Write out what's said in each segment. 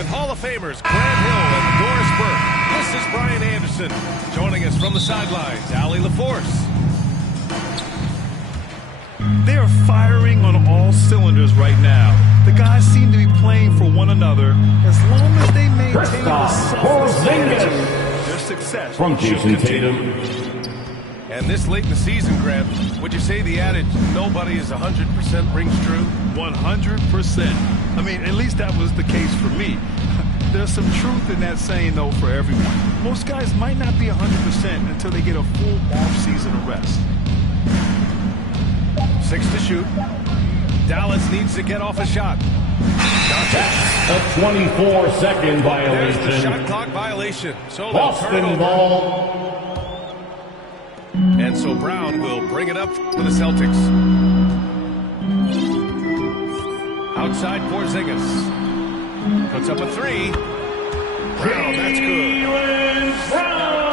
with Hall of Famers Grant Hill and Doris Burke. This is Brian Anderson. Joining us from the sidelines, Allie LaForce. They are firing on all cylinders right now. The guys seem to be playing for one another. As long as they maintain the selfless attitude, their success from Jason Tatum. And this late in the season, Grant, would you say the adage, nobody is 100% rings true? 100%. I mean, at least that was the case for me. There's some truth in that saying, though, for everyone. Most guys might not be 100% until they get a full off-season of rest. 6 to shoot. Dallas needs to get off a shot. That's a 24-second violation. There's the shot clock violation. So Boston ball. And so Brown will bring it up for the Celtics. Outside Porzingis. Puts up a 3. Brown, that's good.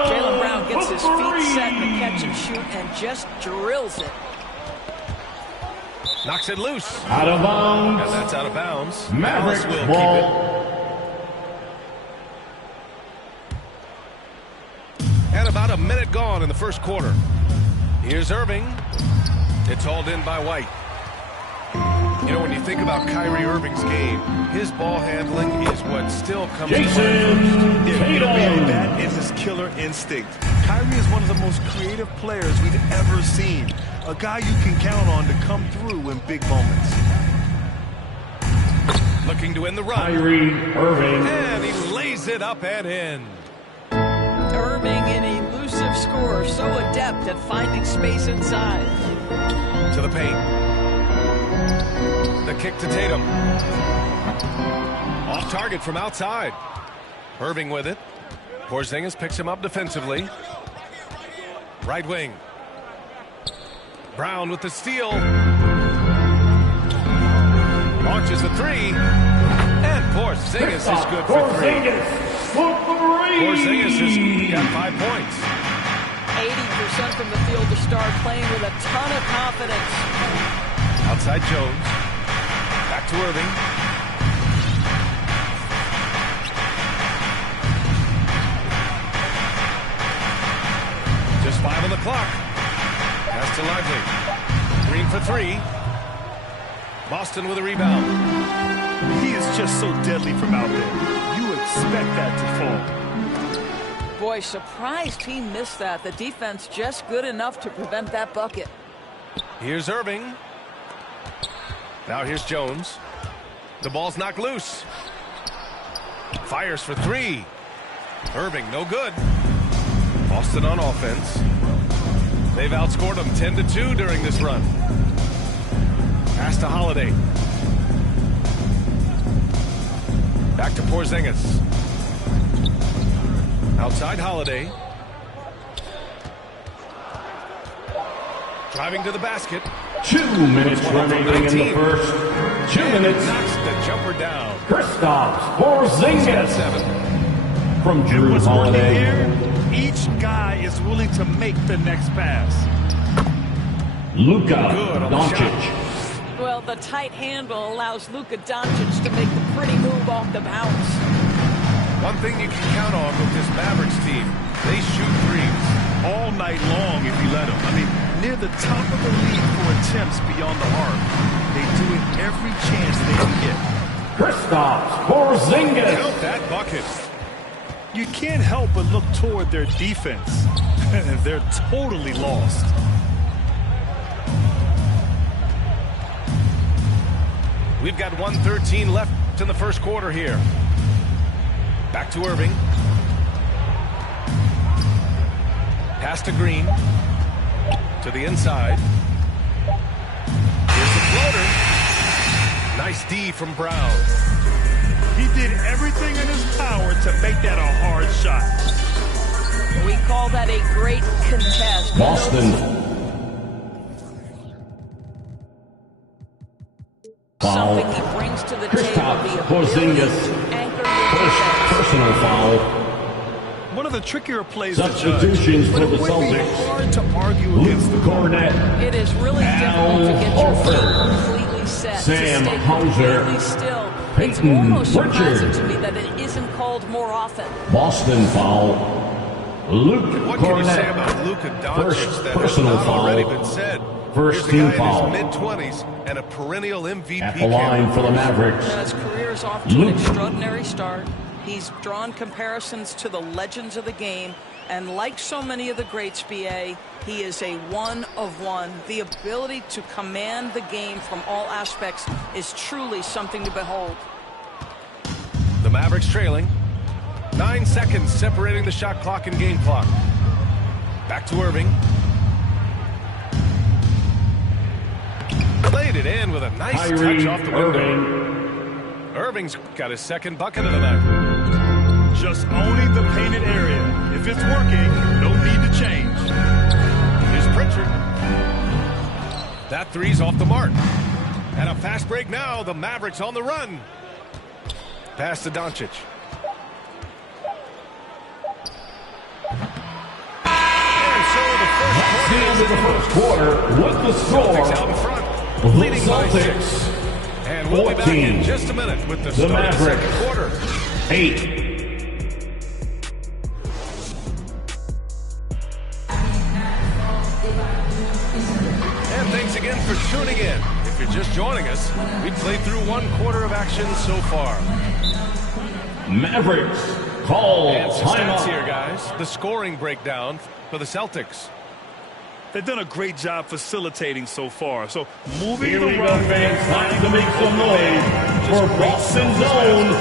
Jaylen Brown gets his feet set in the catch and shoot and just drills it. Knocks it loose. Out of bounds. And that's out of bounds. Mavericks will ball. Keep it. And about a minute gone in the first quarter. Here's Irving. It's hauled in by White. You know, when you think about Kyrie Irving's game, his ball handling is what still comes to mind. That is his killer instinct. Kyrie is one of the most creative players we've ever seen. A guy you can count on to come through in big moments. Looking to end the run. Kyrie Irving. And he lays it up and in. Irving, an elusive scorer, so adept at finding space inside. To the paint. The kick to Tatum. Off target from outside. Irving with it. Porzingis picks him up defensively. Right wing. Brown with the steal. Launches the 3. And Porzingis is good for 3. Porzingis has got 5 points. 80% from the field to start, playing with a ton of confidence. Outside Jones. Back to Irving. Just 5 on the clock. Pass to Lively. Green for 3. Boston with a rebound. He is just so deadly from out there. You expect that to fall. Boy, surprised he missed that. The defense just good enough to prevent that bucket. Here's Irving. Now here's Jones. The ball's knocked loose. Fires for 3. Irving, no good. Boston on offense. They've outscored them 10-2 during this run. Pass to Holiday. Back to Porzingis. Outside Holiday. Driving to the basket. 2 minutes remaining in the first. 2 minutes. Knocks the jumper down. Kristaps Porzingis. 7. From Drew What's working Holiday. here? Each guy is willing to make the next pass. Luka Good on the Doncic. Well, the tight handle allows Luka Doncic to make the pretty move off the bounce. One thing you can count on with this Mavericks team, they shoot threes. All night long if you let them. I mean, near the top of the league for attempts beyond the arc. They do it every chance they can get. Kristaps Porzingis. Count that bucket. You can't help but look toward their defense. They're totally lost. We've got 1:13 left in the first quarter here. Back to Irving. Pass to Green. To the inside. Here's the floater. Nice D from Brown. He did everything in his power to make that a hard shot. We call that a great contest. Boston. Foul. Something he brings to the Kristaps table. The Porzingis. anchor. First personal foul. One of the trickier plays to judge, Substitutions but for it the would be Celtics. hard to argue against the Luke Cornett. It is really difficult to get your feet completely set. Sam to stay Hauser. completely still It's almost surprising to me that it isn't called more often. Boston foul. Luke What can you say Cornett. about Luka Doncic First that has personal not already foul. been said? First Here's a team guy foul. in his mid-20s and a perennial MVP At the line for the Mavericks. His career is off to an extraordinary start. He's drawn comparisons to the legends of the game, and like so many of the greats, BA, he is a one of one. The ability to command the game from all aspects is truly something to behold. The Mavericks trailing. 9 seconds separating the shot clock and game clock. Back to Irving. Played it in with a nice touch off the window. Irving's got his second bucket of the night. Just owning the painted area. If it's working, no need to change. Here's Pritchard. That three's off the mark. And a fast break now. The Mavericks on the run. Pass to Doncic. And so That's the end of the first quarter with the Celtics out score. in front. The Leading by 6. Celtics And we'll be back in 14. just a minute with the The start of the second Mavericks quarter. 8. And thanks again for tuning in. If you're just joining us, we played through 1 quarter of action so far. Mavericks call And some stats here, timeout. guys. The scoring breakdown for the Celtics. They've done a great job facilitating so far. So moving Here the we go, rock. fans. Time to make some noise for Boston's own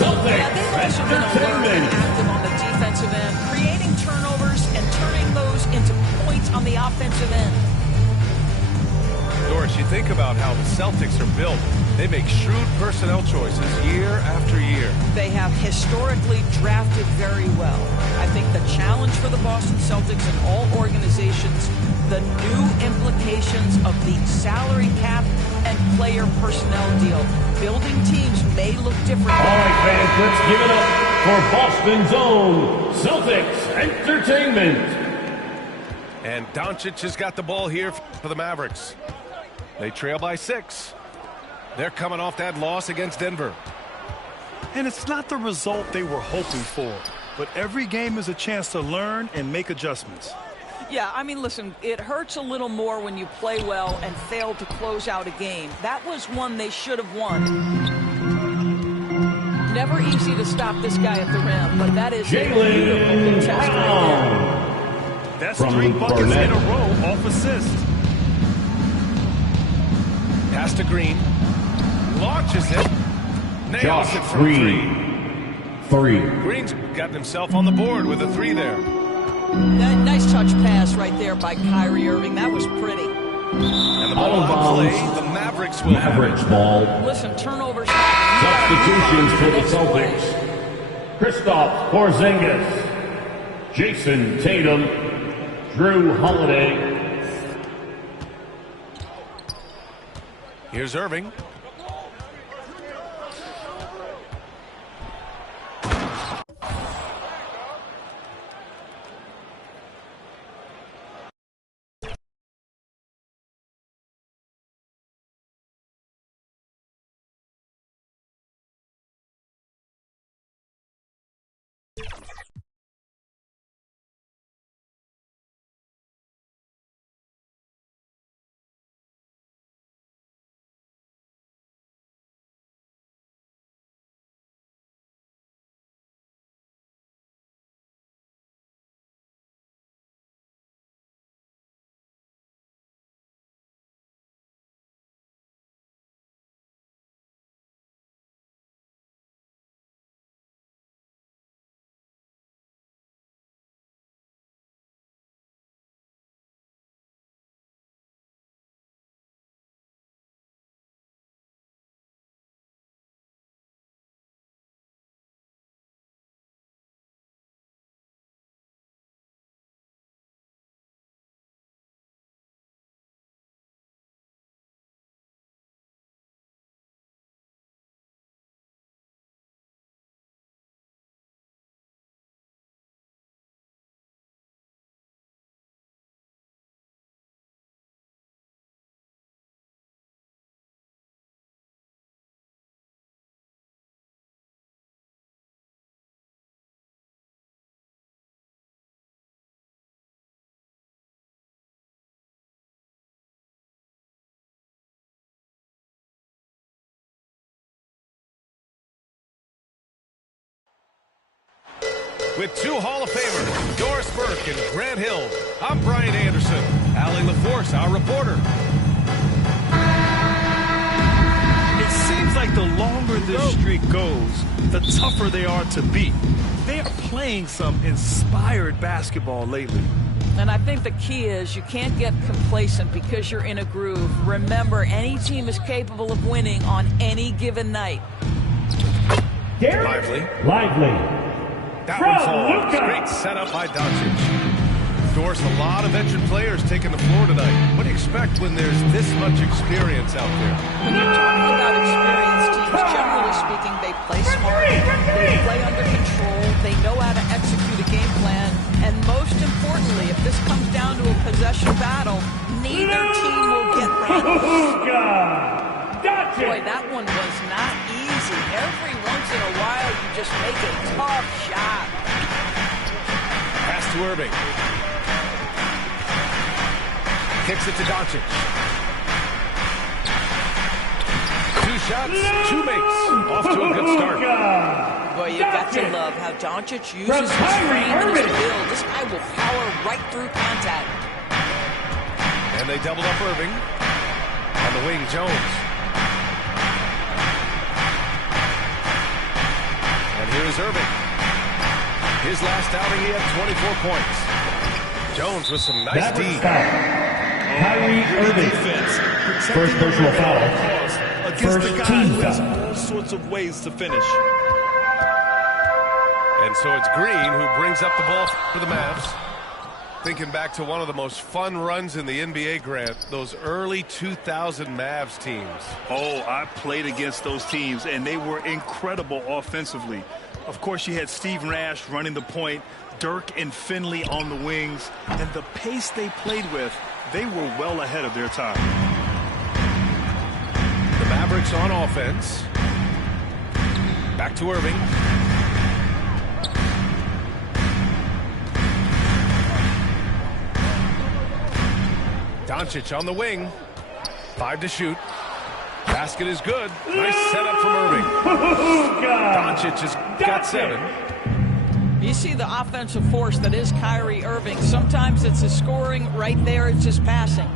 Celtics Yeah, they've also been alert and Entertainment. active on the defensive end, creating turnovers and turning those into points on the offensive end. Doris, you think about how the Celtics are built. They make shrewd personnel choices year after year. They have historically drafted very well. I think the challenge for the Boston Celtics and all organizations, the new implications of the salary cap and player personnel deal. Building teams may look different. All right, fans, let's give it up for Boston's own Celtics Entertainment. And Doncic has got the ball here for the Mavericks. They trail by 6. They're coming off that loss against Denver. And it's not the result they were hoping for. But every game is a chance to learn and make adjustments. Yeah, I mean, listen, it hurts a little more when you play well and fail to close out a game. That was one they should have won. Never easy to stop this guy at the rim, but that is a beautiful Jaylen contest right Brown. That's From 3 buckets Cornette. in a row off assist. Pass to Green. Launches it. Nails Josh it from Green. 3. Green's gotten himself on the board with a 3 there. That nice touch pass right there by Kyrie Irving. That was pretty. And the Out ball of on play, bounds. the Mavericks will have Mavericks ball. Listen, turnovers. Substitutions for the Next play. Celtics. Kristaps Porzingis. Jason Tatum. Drew Holiday. Here's Irving. With two Hall of Famers, Doris Burke and Grant Hill, I'm Brian Anderson. Allie LaForce, our reporter. It seems like the longer this streak goes, the tougher they are to beat. They are playing some inspired basketball lately. And I think the key is you can't get complacent because you're in a groove. Remember, any team is capable of winning on any given night. Lively. That one falls. Great setup by Doncic. Doris, a lot of veteran players taking the floor tonight. What do you expect when there's this much experience out there? When you're talking about experienced teams, generally speaking, they play smart, they play under control, they know how to execute a game plan, and most importantly, if this comes down to a possession battle, neither team will get rattled. Boy, that one was not easy. Every once in a while, you just make a tough shot. Pass to Irving. Kicks it to Doncic. Two shots, two makes. Off to a good start. Boy, you got to love how Doncic uses his frame and his build. This guy will power right through contact. And they doubled up Irving. On the wing, Jones. And here's Irving. His last outing, he had 24 points. Jones with some nice D. Kyrie Irving. First personal foul. First team foul. All sorts of ways to finish. And so it's Green who brings up the ball for the Mavs. Thinking back to one of the most fun runs in the NBA, Grant, those early 2000 Mavs teams. Oh, I played against those teams, and they were incredible offensively. Of course, you had Steve Nash running the point, Dirk and Finley on the wings, and the pace they played with, they were well ahead of their time. The Mavericks on offense. Back to Irving. Doncic on the wing. 5 to shoot. Basket is good. Nice setup from Irving. Doncic has got 7. You see the offensive force that is Kyrie Irving. Sometimes it's his scoring. Right there, it's just passing.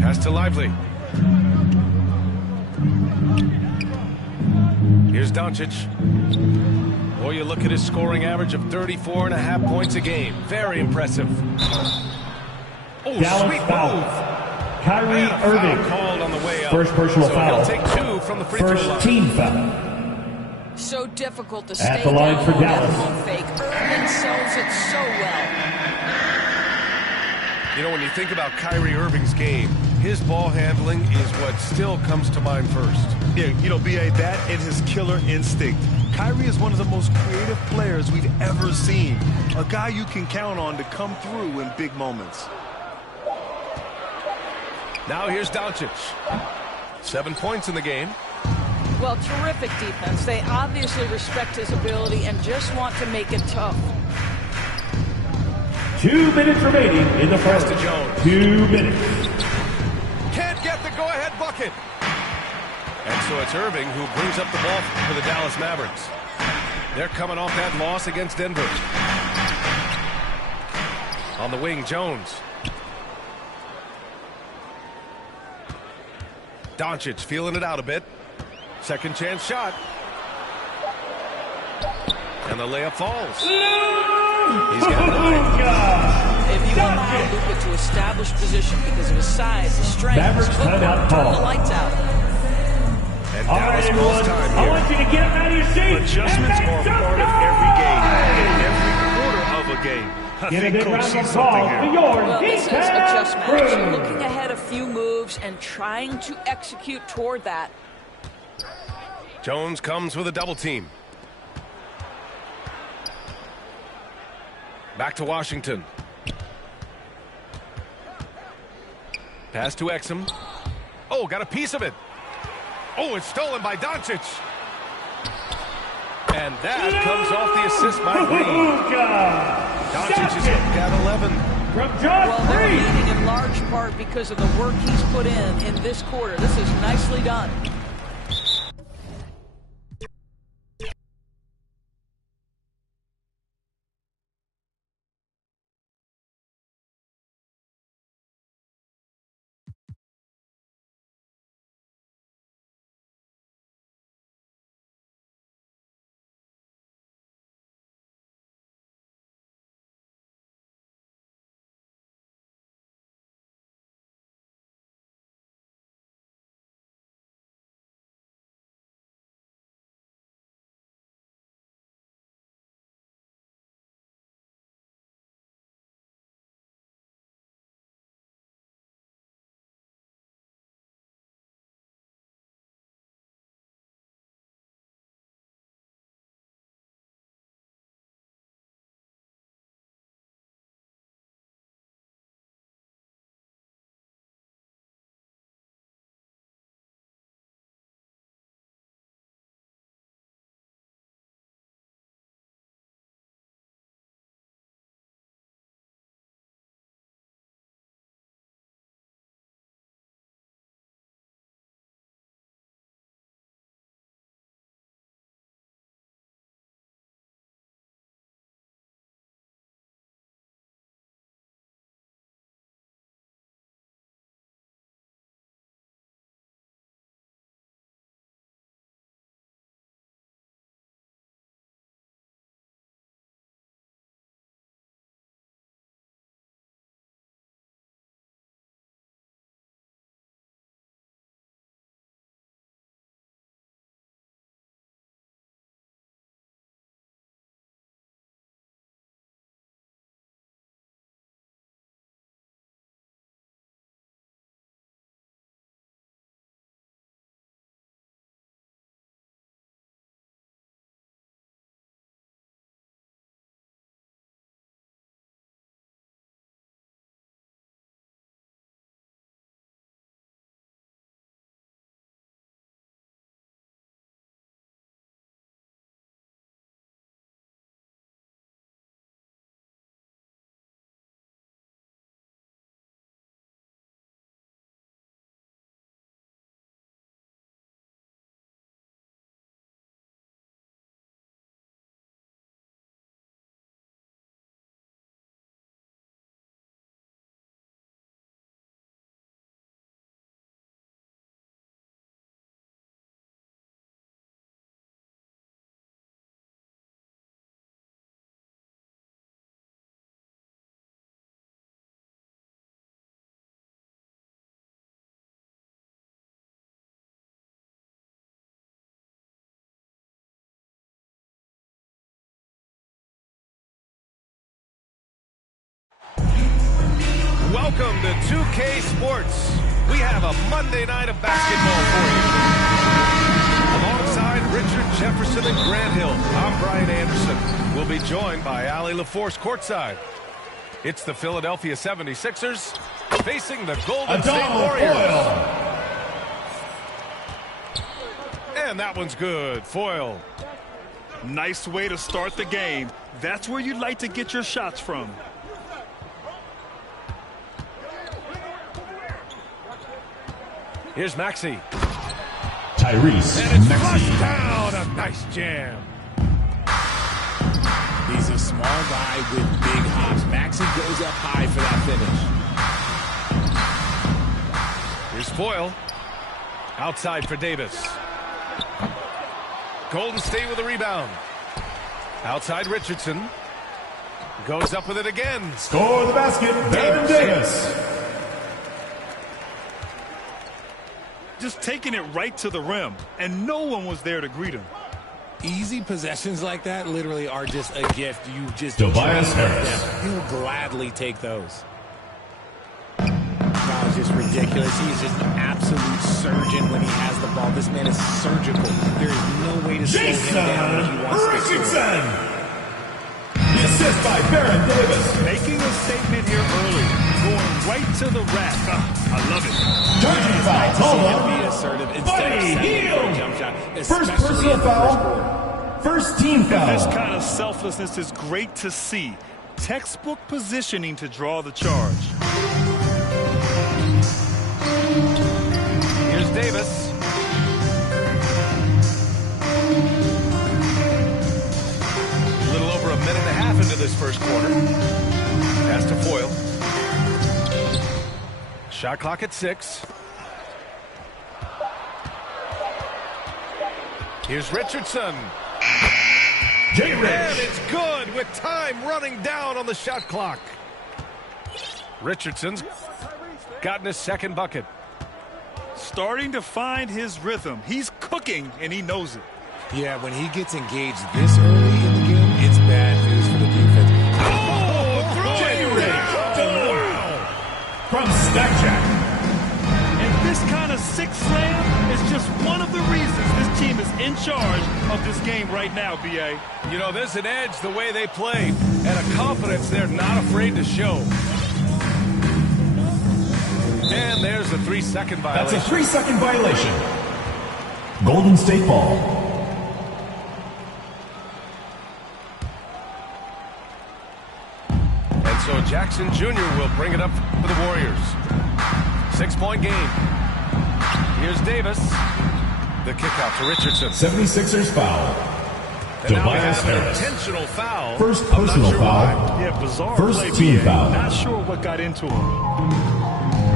Pass to Lively. Here's Doncic. Boy, you look at his scoring average of 34.5 points a game. Very impressive. Oh, Dallas sweet foul. move. Kyrie Irving. Called on the way up. First personal so foul. He'll take 2 from the free throw line. First team foul. So difficult to stay At the line down for on that Dallas. pump fake. Irving sells it so well. You know, when you think about Kyrie Irving's game, his ball handling is what still comes to mind first. Yeah, you know, B.A., that and his killer instinct. Kyrie is one of the most creative players we've ever seen. A guy you can count on to come through in big moments. Now here's Doncic. 7 points in the game. Well, terrific defense. They obviously respect his ability and just want to make it tough. 2 minutes remaining in the first. To Jones. 2 minutes. Can't get the go-ahead bucket. And so it's Irving who brings up the ball for the Dallas Mavericks. They're coming off that loss against Denver. On the wing, Jones. Doncic feeling it out a bit. Second chance shot. And the layup falls. He's got 9. If you allow Luka to establish position because of his size, his strength, Mavericks his footwork, timeout turn call. the lights out. And All right, Dallas everyone. calls time I here. want you to get up out of your seats. Adjustments and are make part of some every game, noise. and every quarter of a game. I Give a think big Coach round of sees something applause here. for your Well, this is a defense chess match. crew. You're looking ahead a few moves and trying to execute toward that. Jones comes with a double team. Back to Washington. Pass to Exum. Oh, got a piece of it. Oh, it's stolen by Doncic. And that comes off the assist by Green. Doncic is got 11. From John Well, they're Green. leading in large part because of the work he's put in this quarter. This is nicely done. Welcome to 2K Sports. We have a Monday night of basketball for you. Alongside Richard Jefferson and Grant Hill, I'm Brian Anderson. We'll be joined by Allie LaForce courtside. It's the Philadelphia 76ers facing the Golden State Warriors. And that one's good. Foil. Nice way to start the game. That's where you'd like to get your shots from. Here's Maxey. Tyrese And it's Maxey. flushed down. A nice jam. He's a small guy with big hops. Maxey goes up high for that finish. Here's Foyle. Outside for Davis. Golden State with a rebound. Outside Richardson. Goes up with it again. Score the basket, Baron Davis. Just taking it right to the rim, and no one was there to greet him. Easy possessions like that literally are just a gift. You just Tobias Harris. He'll gladly take those. Wow, it's just ridiculous. He's just an absolute surgeon when he has the ball. This man is surgical. There is no way to slow him down when he wants to score. The assist by Baron Davis. Making a statement here early, going right to the rack. I love it. Charging foul. Hold Him on. be assertive instead of setting for a jump shot. First especially personal in the first foul. quarter. First team foul. This kind of selflessness is great to see. Textbook positioning to draw the charge. Here's Davis. A little over a minute and a half into this first quarter. Pass to Foyle. Shot clock at 6. Here's Richardson. And it's good with time running down on the shot clock. Richardson's gotten his second bucket. Starting to find his rhythm. He's cooking, and he knows it. Yeah, when he gets engaged this early in the game, it's bad news for the defense. From Stackjack. And this kind of sick slam is just one of the reasons this team is in charge of this game right now, B.A. You know, there's an edge the way they play and a confidence they're not afraid to show. And there's a 3-second violation. That's a 3-second violation. Golden State ball. And so Jackson Jr. will bring it up for the Warriors. 6-point game. Here's Davis. The kick out to Richardson. 76ers foul. And now we Tobias have an Harris. intentional foul. First I'm not personal sure foul. why. Yeah, bizarre First play, team B.A. foul. Not sure what got into him.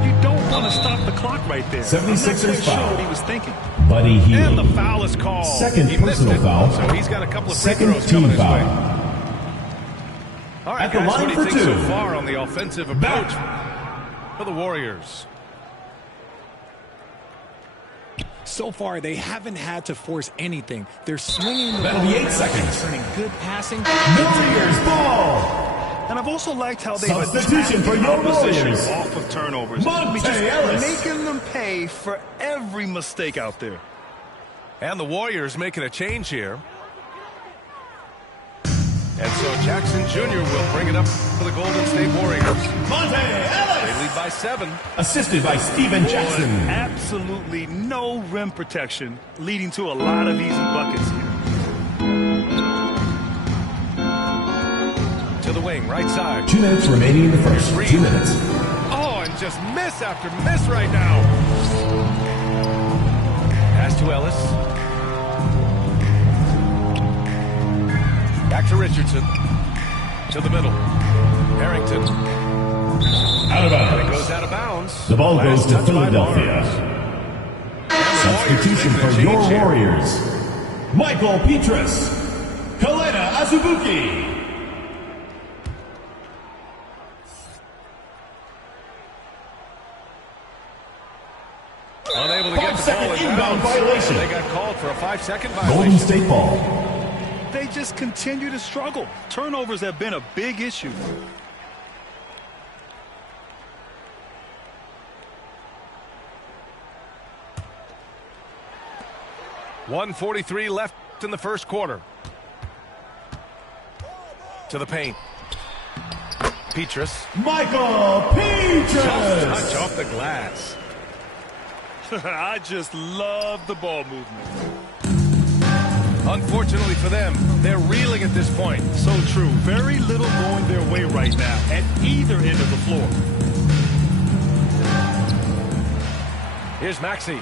You don't want to stop the clock right there. 76ers I'm not quite foul. sure what he was thinking. Buddy And the Hield. foul is called. Second He missed personal it, foul. So he's got a couple of free Second throws team coming his foul. way. All right, At the guys, line what do you for think so 2. far on the offensive approach for the Warriors? So far, they haven't had to force anything. They're swinging the That'll ball be 8 around, seconds. turning good passing. Warriors ball. And I've also liked how they've Substitution for your opposition Warriors. off of turnovers. Monte just Ellis. making them pay for every mistake out there. And the Warriors making a change here. And so Jackson Jr. will bring it up for the Golden State Warriors. Monte They Ellis. lead by 7. Assisted by Steven Jackson. Absolutely no rim protection, leading to a lot of easy buckets here. To the wing, right side. 2 minutes remaining in the first. 2 minutes. Oh, and just miss after miss right now. Pass to Ellis. Back to Richardson. To the middle. Harrington. Out of It bounds. goes out of bounds. The ball Last goes to touch by Philadelphia. Barnes. Substitution for Warriors making a your change here. Warriors. Michael Petrus. Kalena Azubuike. Unable to get the ball 5-second in inbound bounds. violation. They got called for a 5-second Golden violation. State ball. They just continue to struggle. Turnovers have been a big issue. 1:43 left in the first quarter. To the paint. Petrus. Michael Petrus. Touch off the glass. I just love the ball movement. Unfortunately for them, they're reeling at this point. So true. Very little going their way right now at either end of the floor. Here's Maxey.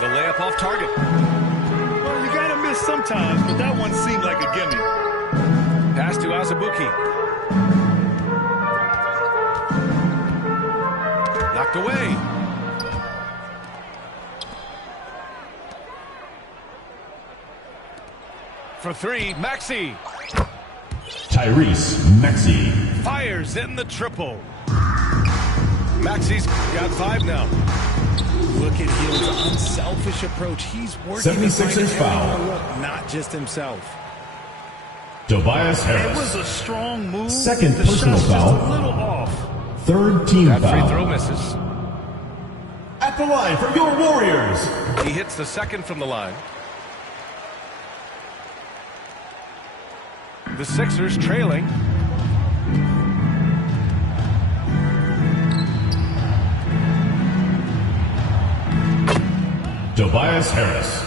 The layup off target. Well, you got to miss sometimes, but that one seemed like a gimme. Pass to Azubuike. Knocked away. For three, Maxey. Tyrese Maxey. Fires in the triple. Maxey's got 5 now. Look at Hield's unselfish approach. He's working 76ers foul. Not just himself. Tobias It Harris. was a strong move. Second The personal shot's just foul. a little off. Third team That free foul. throw misses. At the line for your Warriors. He hits the second from the line. The Sixers trailing. Tobias Harris.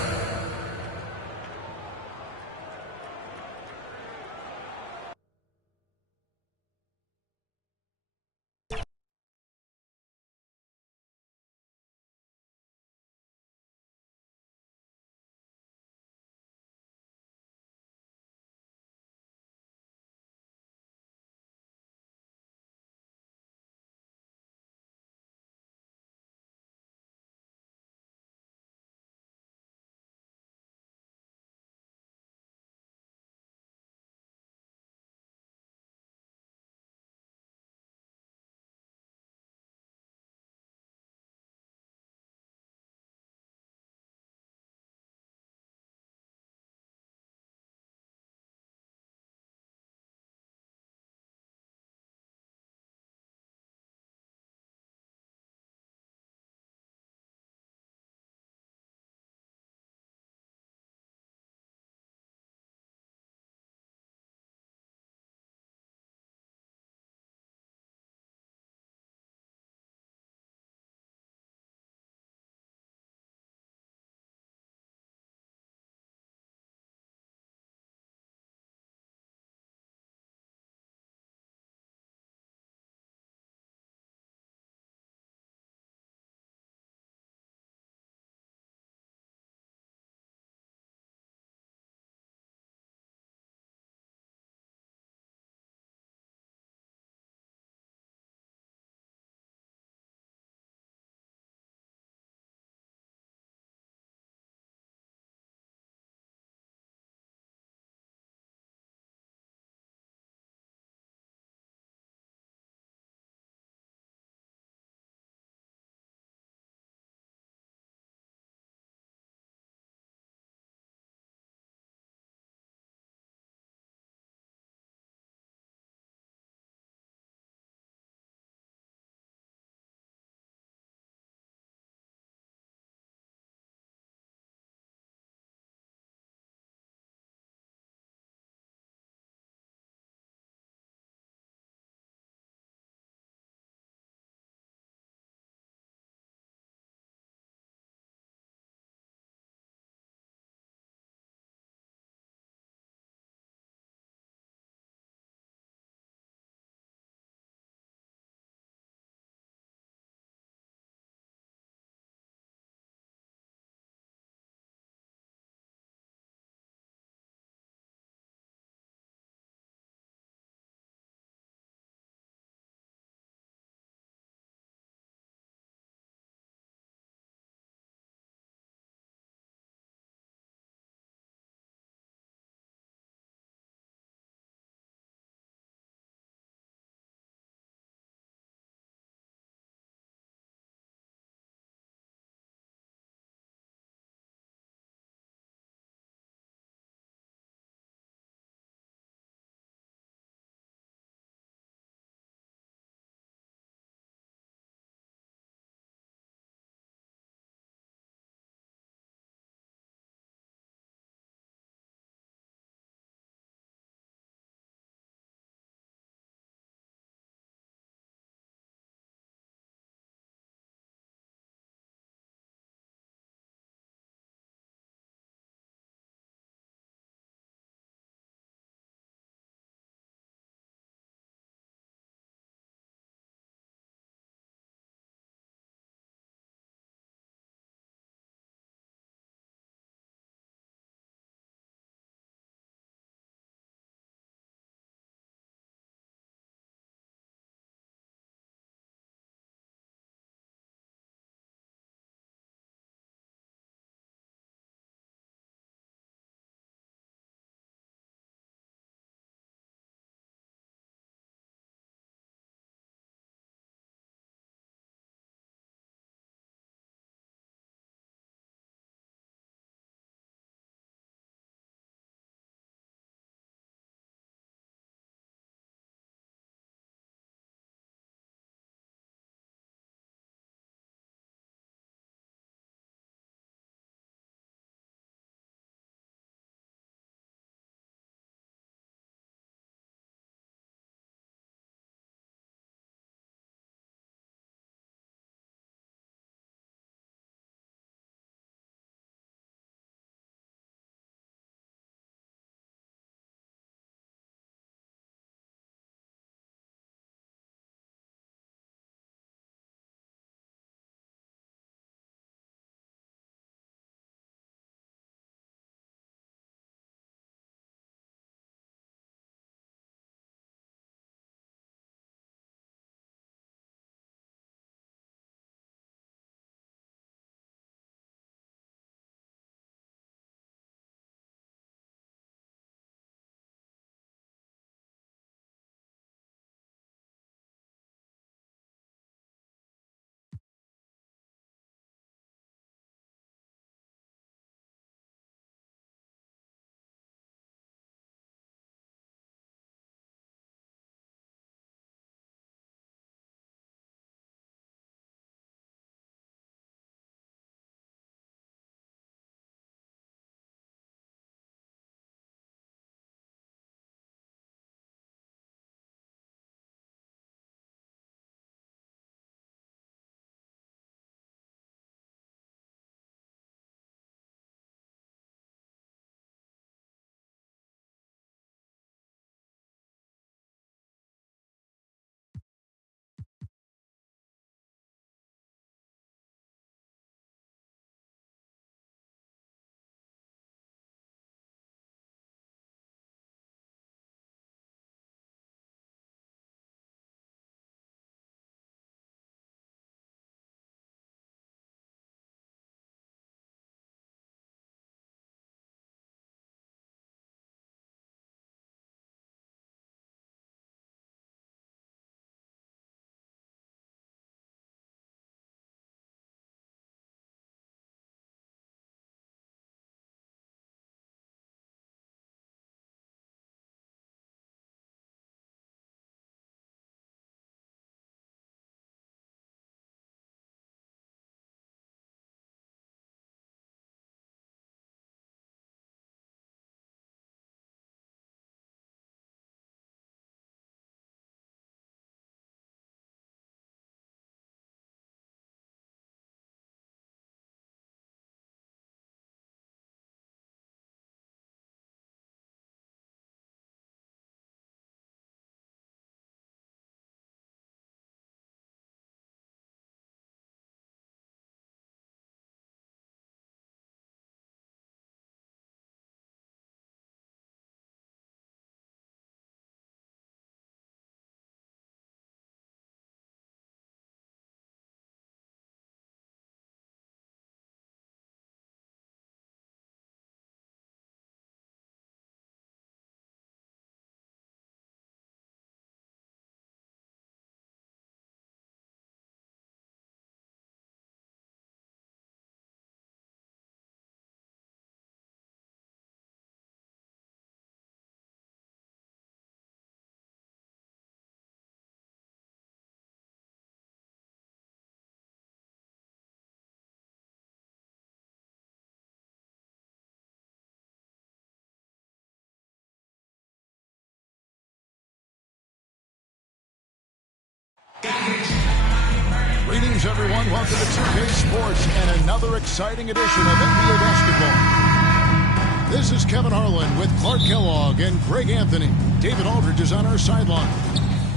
Greetings, everyone. Welcome to 2K Sports and another exciting edition of NBA basketball. This is Kevin Harlan with Clark Kellogg and Greg Anthony. David Aldridge is on our sideline.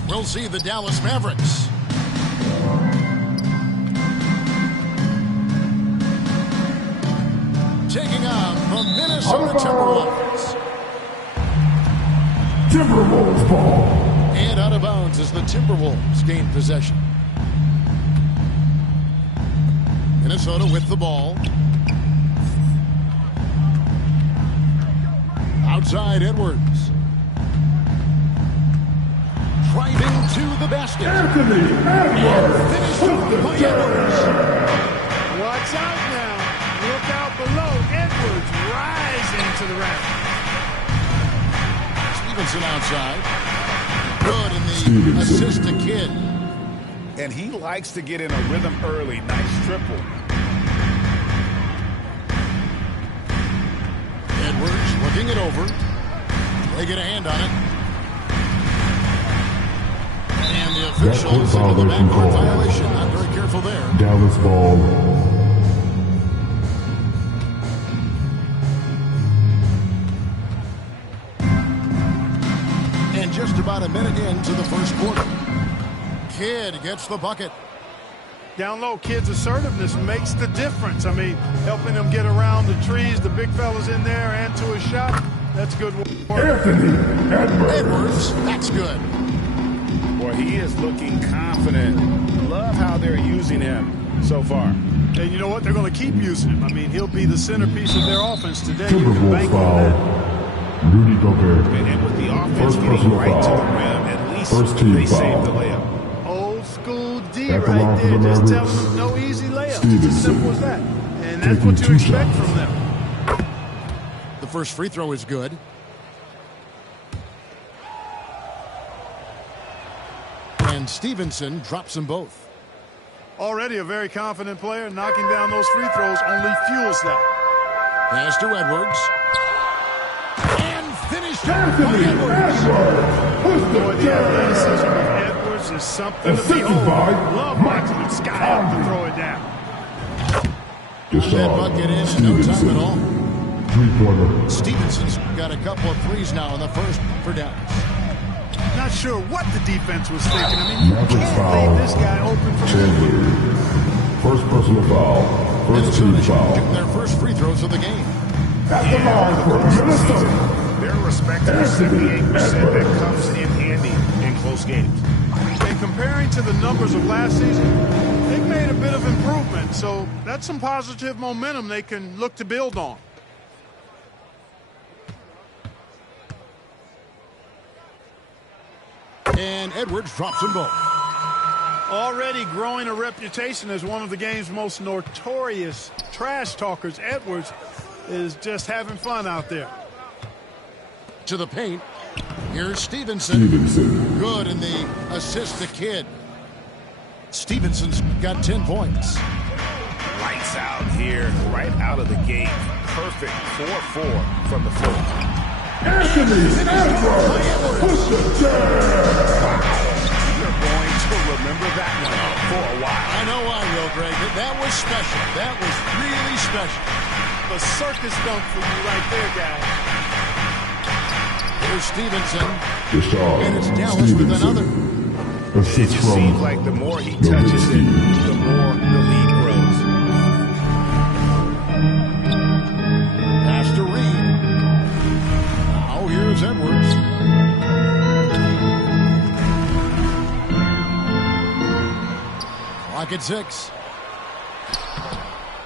We'll see the Dallas Mavericks. Taking on the Minnesota Timberwolves. Timberwolves ball. And out of bounds as the Timberwolves gain possession. Minnesota with the ball. Outside Edwards. Driving to the basket. Anthony Edwards. Finished by Edwards. Watch out now. Look out below. Edwards rising to the rack. Stevenson outside. Good in the assist to Kidd. And he likes to get in a rhythm early. Nice triple. Edwards looking it over. They get a hand on it. And the officials into the backcourt violation. Not very careful there. Dallas ball. And just about a minute into the first quarter. Kidd gets the bucket. Down low, Kidd's assertiveness makes the difference. I mean, helping him get around the trees, the big fellas in there, and to a shot. That's good work. Anthony Edwards, that's good. Boy, he is looking confident. Love how they're using him so far. And you know what? They're going to keep using him. I mean, he'll be the centerpiece of their offense today. You can Timberwolves bank on foul. that. Rudy Gobert. And with the offense First getting personal right to the foul. rim, at least First team they foul. saved the layup. Old school D At the right line for there. the Just Mavericks. telling them no easy layups. It's Stevenson. as simple as that. And that's Taking what you two expect shots. from them. The first free throw is good. And Stevenson drops them both. Already a very confident player. Knocking down those free throws only fuels that. Pass to Edwards. And finished by Anthony Edwards. Edwards. Boy, the athleticism of Edwards is something to Assisted behold. by Love watching him sky up to throw it down. That bucket in no time at all. Three-pointer. Stevenson's got a couple of threes now in the first for Dallas. Not sure what the defense was thinking. I mean, you Mavericks can't foul. leave this guy open for Chandler. First personal foul. First team Minnesota foul. shooting their first free throws of the game. At the line for Minnesota. They're respecting the 78% that comes in handy in close games. And comparing to the numbers of last season, they've made a bit of improvement. So that's some positive momentum they can look to build on. And Edwards drops them both. Already growing a reputation as one of the game's most notorious trash talkers, Edwards is just having fun out there. To the paint. Here's Stevenson. Good in the assist to Kidd. Stevenson's got 10 points. Lights out here, right out of the gate. Perfect 4-4 from the floor. Anthony Edwards. Push the You're going to remember that one for a while. I know I will, Greg. That was special. That was really special. The circus dunk for you right there, guys. Here's Stevenson. Deshaun And it's Dallas with another. It Assist just from seems like the more he touches it, the more the lead grows. Pass to Reed. Now here's Edwards. Clock at 6.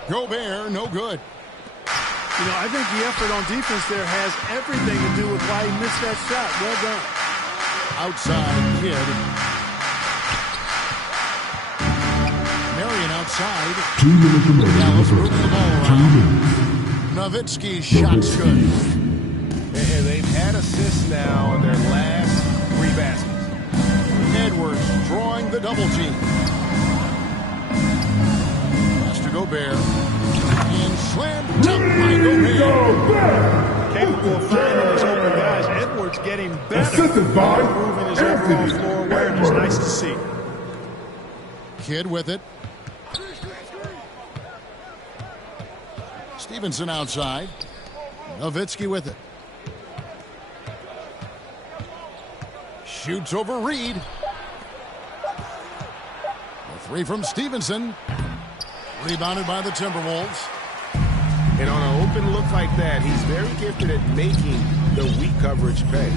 Gobert, no good. You know, I think the effort on defense there has everything to do with why he missed that shot. Well done. Outside Kidd. Marion outside. 2 minutes remaining in the Dallas first. moving the ball 2 around. minutes. Nowitzki's shot's good. And they've had assists now in their last 3 baskets. Edwards drawing the double team. Pass to Gobert. And slam dunk by Gobert. Capable of finding his open guys. Edwards getting better. Assisted by Improving his overall floor awareness. Nice to see. Kidd with it. Stevenson outside. Nowitzki with it. Shoots over Reed. The three from Stevenson. Rebounded by the Timberwolves. And on an open look like that, he's very gifted at making the weak coverage pay.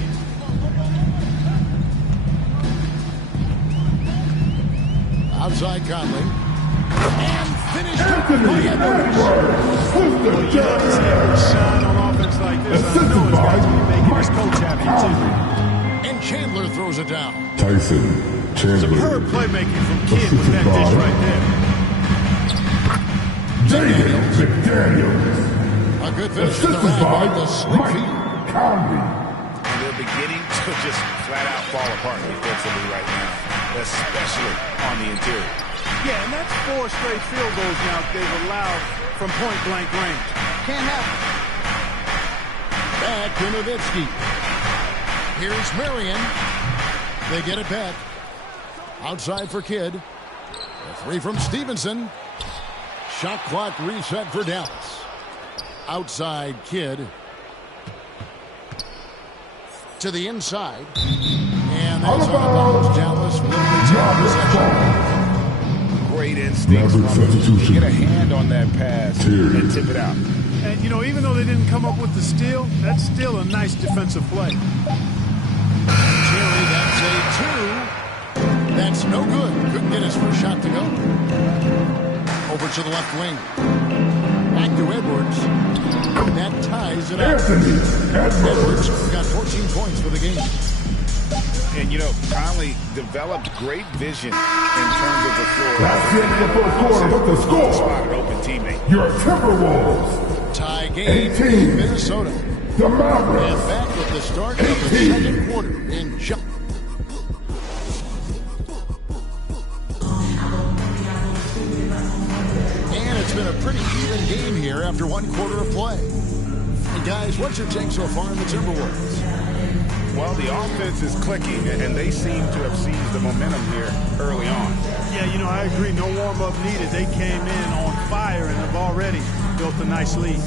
Outside Conley. And finished up by Edwards. Well, you love to see him shine on offense like this. I know his guys will be making his coach happy, too. And Chandler throws it down. Tyson Chandler. Superb playmaking from Kidd with that dish right there. McDaniels. A good finish in the round. The slick feed. And they're beginning to just flat out fall apart defensively right now, especially on the interior. Yeah, and that's 4 straight field goals now they've allowed from point-blank range. Can't happen. Back to Nowitzki. Here's Marion. They get it back. Outside for Kidd. The three from Stevenson. Shot clock reset for Dallas. Outside Kidd. To the inside. And that's out of bounds. Dallas will retain possession. Great instincts from him. Get a hand on that pass and tip it out. And, you know, even though they didn't come up with the steal, that's still a nice defensive play. Jerry, that's a 2. That's no good. Couldn't get his first shot to go. Over to the left wing. Back to Edwards. That ties it up. Edwards got 14 points for the game. And, you know, Conley developed great vision in terms of the floor. That's it for the first quarter with the score. Spot an open teammate. Your Timberwolves. Tie game 18. in Minnesota. The Mavericks. And back with the start of the second quarter in jump. And it's been a pretty even game here after 1 quarter of play. And guys, what's your take so far in the Timberwolves? Well, the offense is clicking, and they seem to have seized the momentum here early on. Yeah, you know, I agree. No warm-up needed. They came in on fire and have already built a nice lead.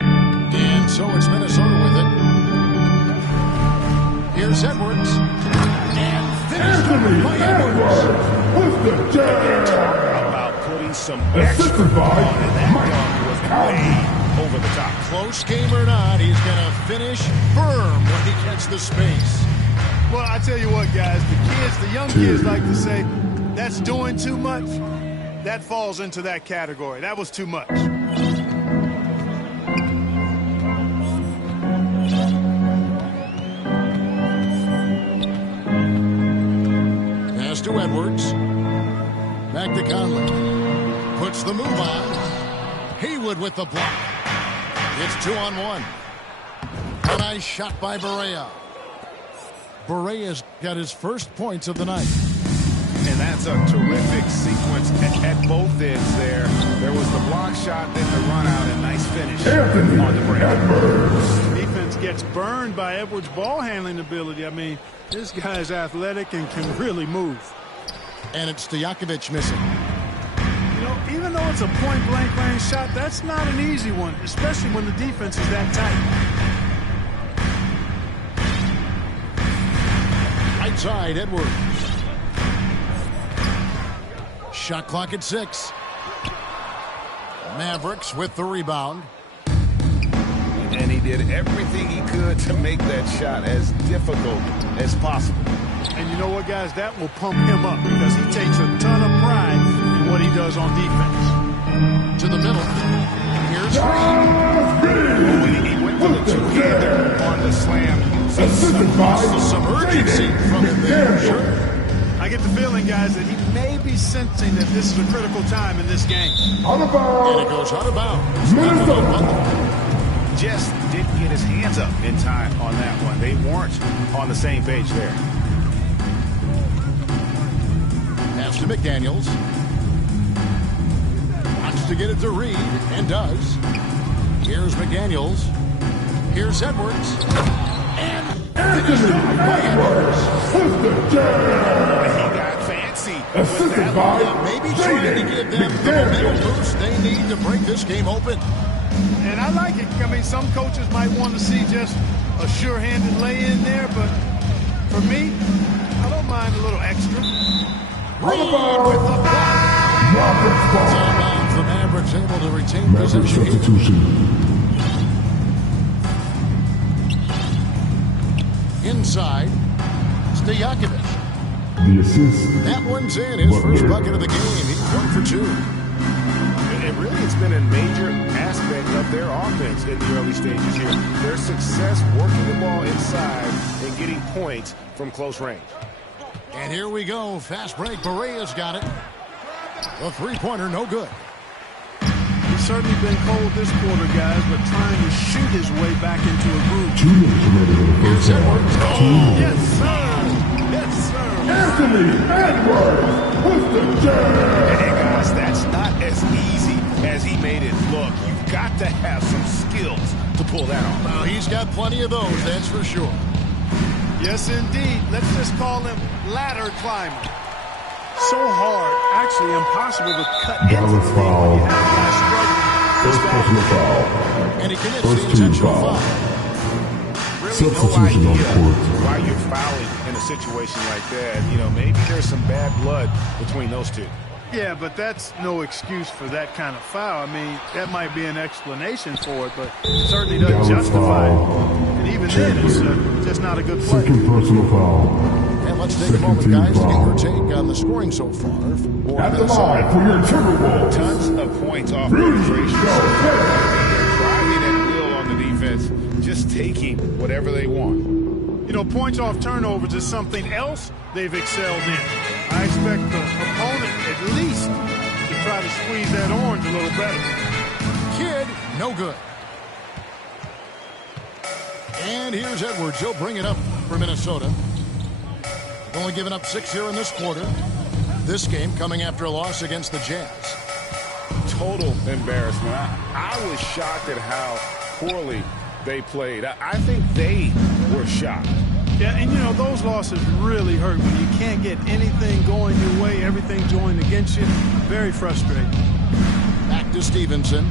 And so it's Minnesota with it. Here's Edwards. And finished by Edwards. With the jam. Talk about putting some extra on, and that dunk was way over the top. Close game or not, he's going to finish firm when he gets the space. Well, I tell you what, guys, the young kids like to say, that's doing too much. That falls into that category. That was too much. Pass to Edwards. Back to Conley. Puts the move on. Haywood with the block. It's 2-on-1. A nice shot by Barea. Barea's got his first points of the night. And that's a terrific sequence at both ends there. There was the block shot, then the run out, and nice finish on the break. Defense gets burned by Edwards' ball handling ability. I mean, this guy's athletic and can really move. And it's Stojakovic missing. You know, even though it's a point-blank range shot, that's not an easy one, especially when the defense is that tight. Right side, Edwards. Shot clock at 6. Mavericks with the rebound. And he did everything he could to make that shot as difficult as possible. And you know what, guys? That will pump him up because he takes a ton of pride in what he does on defense. To the middle. Here's Reed. He went for the two-hander on the slam. Some urgency from him there. Sure. I get the feeling, guys, that he may be sensing that this is a critical time in this game. Out of bounds. And it goes out of bounds. Just didn't get his hands up in time on that one. They weren't on the same page there. Pass to McDaniels. Wants to get it to Reed, and does. Here's McDaniels. Here's Edwards. And Edwards with the jam. He got fancy with Assisted by maybe trying to give them the momentum boost they need to break this game open. And I like it. I mean, some coaches might want to see just a sure-handed lay-in there, but for me, I don't mind a little extra. Reed with the block. The Mavericks able to retain Maverick substitution. Inside, Stojakovic. The assist. That one's in. His first bucket of the game. He's 1 for 2. And really, it's been a major aspect of their offense in the early stages here. Their success working the ball inside and getting points from close range. And here we go. Fast break. Berea's got it. The three-pointer, no good. He's certainly been cold this quarter, guys, but trying to shoot his way back into a groove. 2 minutes remaining in the first half. Yes, sir. Yes, sir. Anthony Edwards with the jam. Hey, guys, that's not as easy as he made it look. You've got to have some skills to pull that off. Well, he's got plenty of those, that's for sure. Yes, indeed. Let's just call him ladder climber. So hard, actually impossible to cut into the lead when you have guys struggling. First personal foul. And he commits First the team intentional foul. foul. Really Substitution no on the idea court. why you're fouling in a situation like that. You know, maybe there's some bad blood between those two. Yeah, but that's no excuse for that kind of foul. I mean, that might be an explanation for it, but certainly doesn't justify it. And even then, it's just not a good play. Second personal foul. And let's take a moment, guys, to get your take on the scoring so far. At the line for your Timberwolves. Tons of points off penetration. They're driving at will on the defense, just taking whatever they want. You know, points off turnovers is something else they've excelled in. I expect the opponent at least to try to squeeze that orange a little better. Kid, no good. And here's Edwards. He'll bring it up for Minnesota. Only given up 6 here in this quarter. This game coming after a loss against the Jazz. Total embarrassment. I was shocked at how poorly they played. I think they were shocked. Yeah, and you know, those losses really hurt when you can't get anything going your way, everything's going against you. Very frustrating. Back to Stevenson.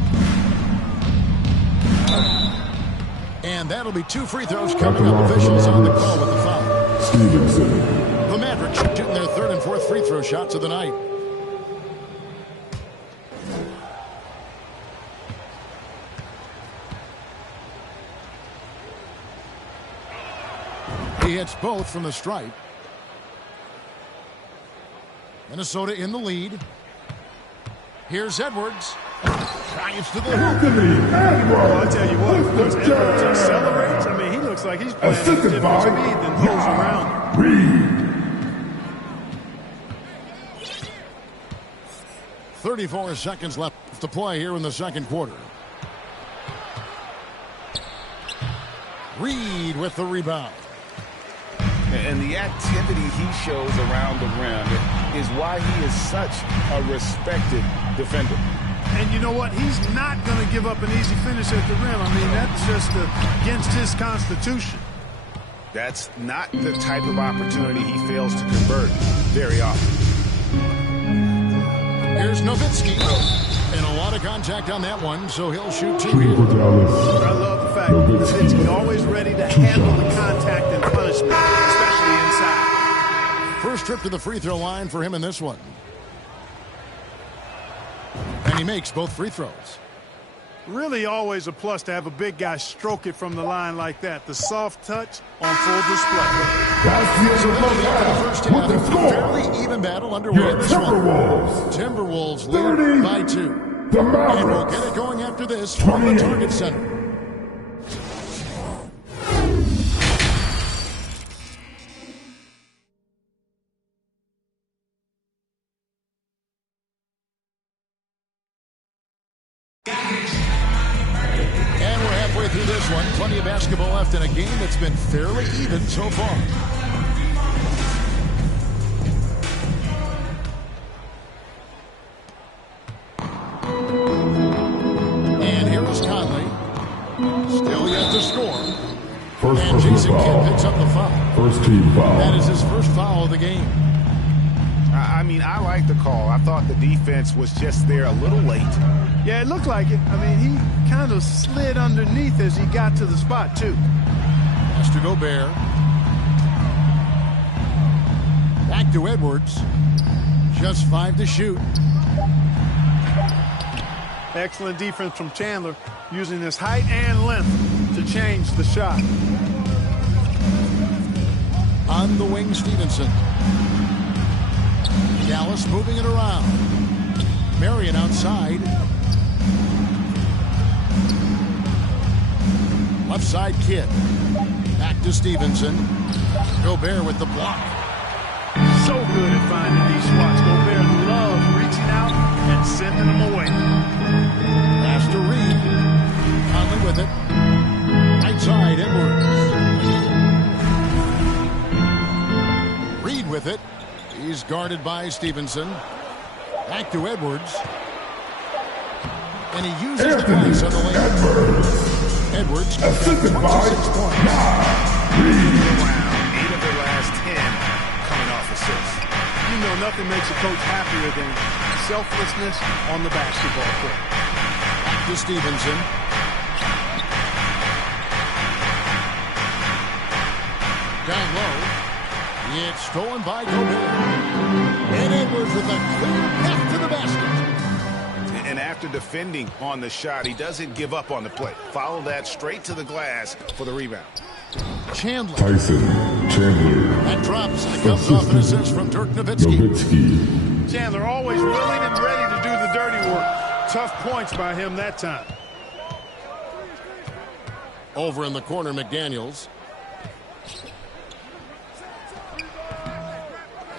And that'll be 2 free throws coming up. Officials on the call with the foul. Stevenson. The Mavericks shooting their 3rd and 4th free throw shots of the night. He hits both from the stripe. Minnesota in the lead. Here's Edwards. Drives to the hoop. Well, I tell you what, once Edwards accelerates, I mean, he looks like he's playing at a different speed than those around him. 34 seconds left to play here in the second quarter. Reed with the rebound. And the activity he shows around the rim is why he is such a respected defender. And you know what? He's not going to give up an easy finish at the rim. I mean, that's just against his constitution. That's not the type of opportunity he fails to convert very often. Here's Nowitzki. And a lot of contact on that one, so he'll shoot 2 For here. Dallas. I love the fact that Nowitzki always ready to handle the contact and punishment, especially inside. First trip to the free throw line for him in this one. And he makes both free throws. Really always a plus to have a big guy stroke it from the line like that. The soft touch on full display. That's the So end that'll of be the it for the half. first With half. the score. Fairly even battle underway Your in this one. Timberwolves. Timberwolves 30. lead by 2. The And we'll Mavericks. get it going after this from the 28. Target Center. And we're halfway through this one. Plenty of basketball left in a game that's been fairly even so far. And here is Conley. Still yet to score. First And personal Jason Kidd foul. picks up the foul. First team foul. That is his first foul of the game. I mean, I like the call. I thought the defense was just there a little late. Yeah, it looked like it. I mean, he kind of slid underneath as he got to the spot, too. Pass to Gobert. Back to Edwards. Just 5 to shoot. Excellent defense from Chandler, using his height and length to change the shot. On the wing, Stevenson. Dallas moving it around. Marion outside. Left side, Kidd. Back to Stevenson. Gobert with the block. So good at finding these spots. Gobert loves reaching out and sending them away. Pass to Reed. Conley with it. Right side, Edwards. Reed with it. He's guarded by Stevenson. Back to Edwards. And he uses twice on the lane. Edwards got 26 points. 8 of their last 10 coming off assists. You know, nothing makes a coach happier than selflessness on the basketball court. Back to Stevenson. Down low. It's stolen by Gobert. And Edwards with a clear path to the basket. And after defending on the shot, he doesn't give up on the play. Follow that straight to the glass for the rebound. Chandler. Tyson Chandler. That drops and it comes off an assist from Dirk Nowitzki. Chandler always willing and ready to do the dirty work. Tough points by him that time. Over in the corner, McDaniels.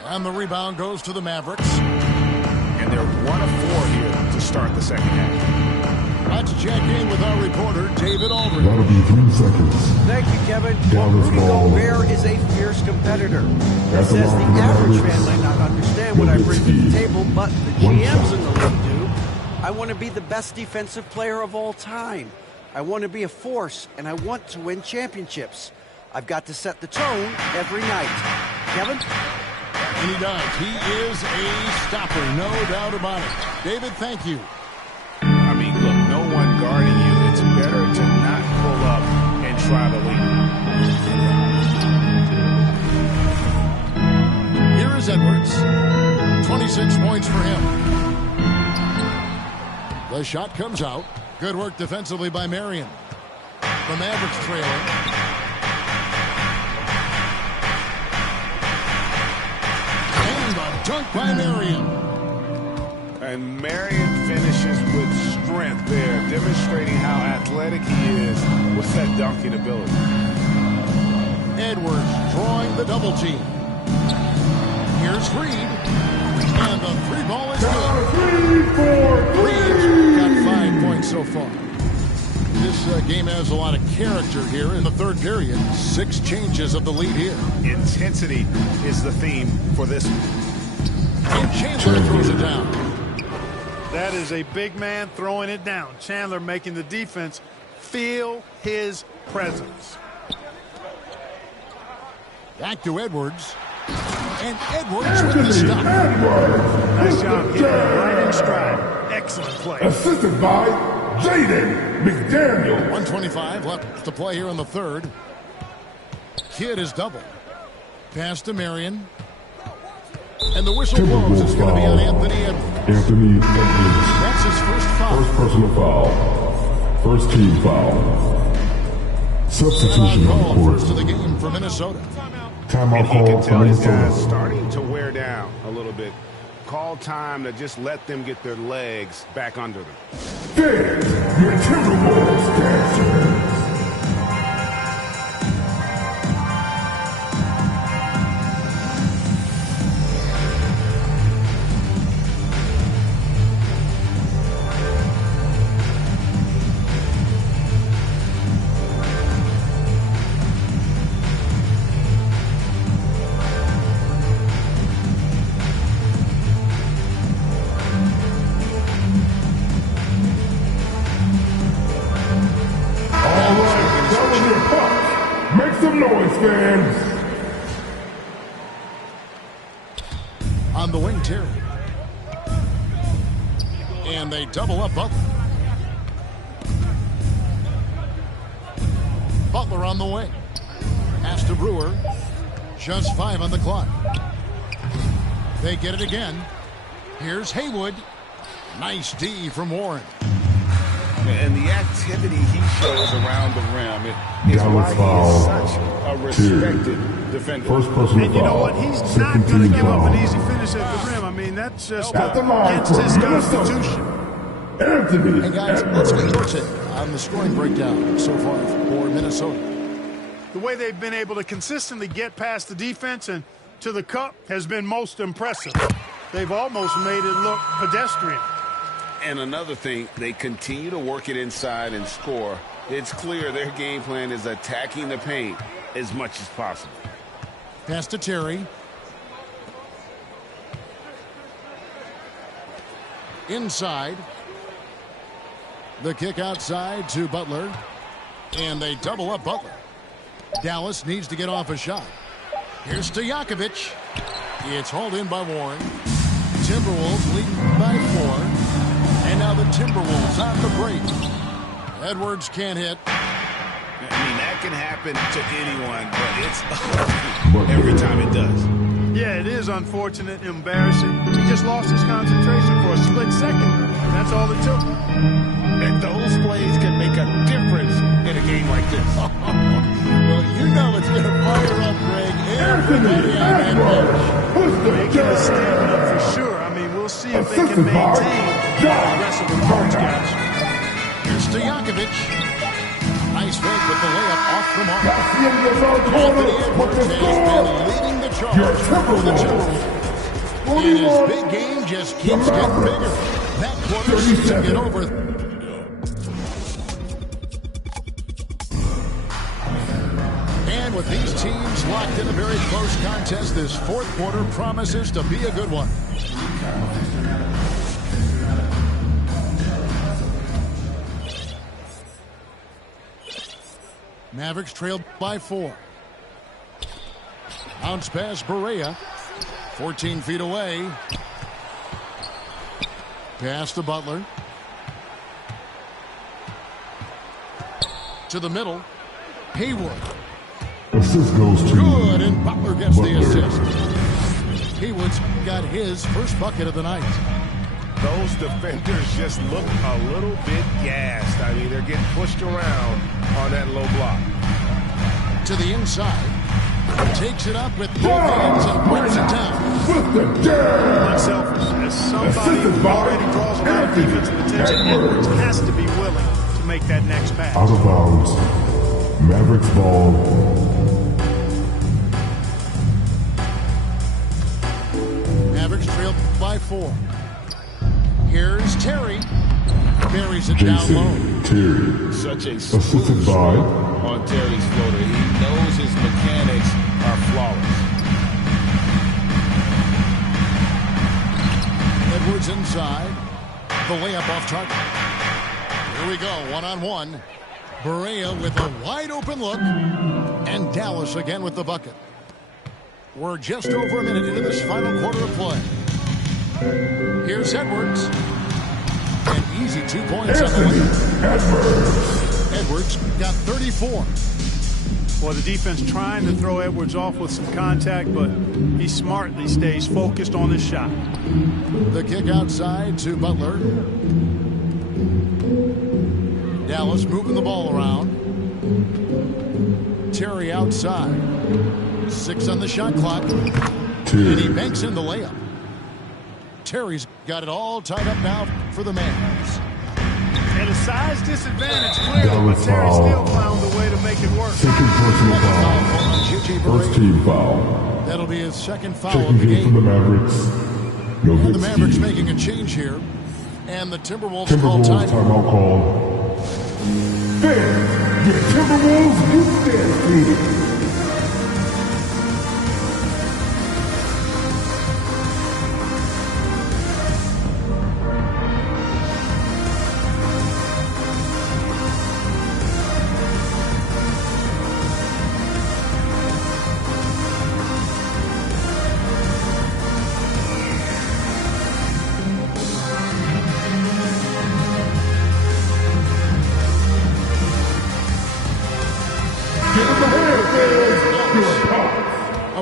And the rebound goes to the Mavericks. And they're 1 of 4 here to start the second half. Let's check in with our reporter, David Aldridge. That'll be 3 seconds. Thank you, Kevin. Dallas Rudy ball. Gobert is a fierce competitor. That That's says a the lot for the average Mavericks. fan might not understand what I bring to the Nowitzki. table, but the One GMs shot. in the league do. I want to be the best defensive player of all time. I want to be a force, and I want to win championships. I've got to set the tone every night. Kevin? And he does. He is a stopper, no doubt about it. David, thank you. I mean, look, no one guarding you. It's better to not pull up and try to lead. Here is Edwards. 26 points for him. The shot comes out. Good work defensively by Marion. The Mavericks trailing. And a dunk by Marion. And Marion finishes with strength there, demonstrating how athletic he is with that dunking ability. Edwards drawing the double team. Here's Reed. And the 3-ball is good. Reed's got 5 points so far. This game has a lot of character here in the third period. 6 changes of the lead here. Intensity is the theme for this one. And Chandler throws it down. That is a big man throwing it down. Chandler making the defense feel his presence. Back to Edwards. And Edwards with the stop. Nice job hitting it right in stride. Excellent play. Assisted by Jaden McDaniel. 1:25 left to play here in the third. Kidd is double. Pass to Marion. And the whistle blows. It's going to be on Anthony Edwards. Anthony Edwards. That's his first foul. First personal foul. First team foul. Substitution on the court. First of the game for Minnesota. Timeout And you can call for tell his guys Minnesota. starting to wear down a little bit. Call time to just let them get their legs back under them. There's your Timberwolves dancers. On the wing, Terry. And they double up Butler. Butler on the wing. Pass to Brewer. Just 5 on the clock. They get it again. Here's Haywood. Nice D from Warren. And the activity he shows around the rim is why he is such a respected defender. First person And you know what? He's not going to give up an easy finish at the rim. I mean, that's just against his constitution. Anthony. Hey guys, let's get your take on the scoring breakdown so far for Minnesota. The way they've been able to consistently get past the defense and to the cup has been most impressive. They've almost made it look pedestrian. And another thing, they continue to work it inside and score. It's clear their game plan is attacking the paint as much as possible. Pass to Terry. Inside. The kick outside to Butler. And they double up Butler. Dallas needs to get off a shot. Here's Stojakovic. It's hauled in by Warren. Timberwolves leading by 4. And now the Timberwolves on the break. Edwards can't hit. I mean, that can happen to anyone, but it's every time it does. Yeah, it is unfortunate, embarrassing. He just lost his concentration for a split second. That's all it took. And those plays can make a difference in a game like this. Well, you know it's going to fire up, Greg. Everybody on that bench. Making a statement for sure. I mean, we'll see if they can maintain the aggressive approach, guys. Here's Stojakovic. Nice fake with the layup off the mark. Anthony Edwards has been leading the charge for the Timberwolves. And his big game just keeps getting bigger. That quarter seems to get over. And with these teams locked in a very close contest, this fourth quarter promises to be a good one. Mavericks trailed by 4. Bounce pass Barea. 14 feet away. Pass to Butler. To the middle. Haywood. Assist goes to Good, and Butler gets the assist. Haywood's got his first bucket of the night. Those defenders just look a little bit gassed. I mean, they're getting pushed around on that low block. To the inside. Takes it up with both hands and puts it down. with the jab. Unselfish. As somebody who already draws a lot of defensive attention, Edwards has to be willing to make that next pass. Out of bounds. Mavericks ball. Mavericks trailed by 4. Here's Terry. Buries it Jason down low. Terry. Such a Assisted smooth by stroke on Terry's floater. He knows his mechanics are flawless. Edwards inside. The layup off target. Here we go, one-on-one. Barea with a wide open look. And Dallas again with the bucket. We're just over a minute into this final quarter of play. Here's Edwards. An easy 2 points on the way. Edwards got 34. Well, the defense trying to throw Edwards off with some contact, but he smartly stays focused on his shot. The kick outside to Butler. Dallas moving the ball around. Terry outside. 6 on the shot clock. And he banks in the layup. Terry's got it all tied up now for the Mavs. And a size disadvantage clearly, but Terry still found a way to make it work. Second personal foul. First team foul. That'll be his second foul Checking of the game from the game. Mavericks. No And hit the Mavericks scheme. making a change here. And the Timberwolves call Timberwolves time. timeout call. Fans, your Timberwolves, you stand seated.